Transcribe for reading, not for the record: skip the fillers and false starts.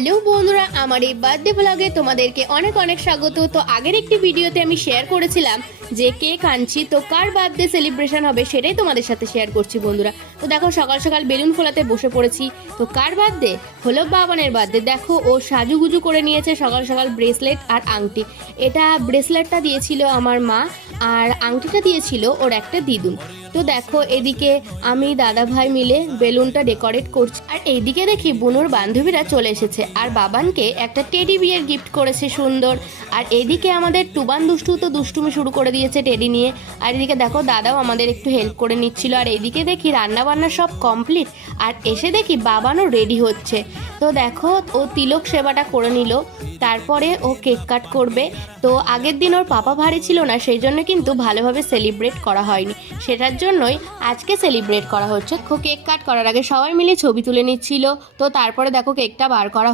Hello বন্ধুরা, আমার এই বার্থডে ব্লগে তোমাদেরকে অনেক অনেক স্বাগত। তো আগের একটি ভিডিওতে আমি শেয়ার করেছিলাম যে কেক আনছি, তো কার বার্থডে সেলিব্রেশন হবে সেটাই তোমাদের সাথে শেয়ার করছি বন্ধুরা। তো দেখো সকাল সকাল বেলুন ফোলাতে বসে পড়েছি। তো কার বার্থডে? হলো বাবানের বার্থডে। দেখো ও সাজুগুজু করে নিয়েছে সকাল সকাল, ব্রেসলেট আর আংটি। এটা ব্রেসলেটটা দিয়েছিল আমার মা, আর আংটিটা দিয়েছিল ওর একটা দিদুন। তো দেখো এদিকে আমি দাদা ভাই মিলে বেলুনটা ডেকোরেট করছি, আর এইদিকে দেখি বুনুর বান্ধবীরা চলে এসেছে আর বাবানকে একটা টেডি বিয়ার গিফট করেছে সুন্দর। আর এদিকে আমাদের টুবান দুষ্টু তো দুষ্টুমি শুরু করে দিয়েছে টেডি নিয়ে। আর এদিকে দেখো দাদাও আমাদের একটু হেল্প করে নিচ্ছিল। আর এইদিকে দেখি রান্না বান্না সব কমপ্লিট, আর এসে দেখি বাবানও রেডি হচ্ছে। তো দেখো ও তিলক সেবাটা করে নিল, তারপরে ও কেক কাট করবে। তো আগের দিন ওর পাপা ভারী ছিল না, সেই জন্য কিন্তু ভালোভাবে সেলিব্রেট করা হয়নি, সেটার জন্যই আজকে সেলিব্রেট করা হচ্ছে। কেক কাট করার আগে সবাই মিলে ছবি তুলে নিচ্ছিল। তো তারপরে দেখো কেকটা বার করা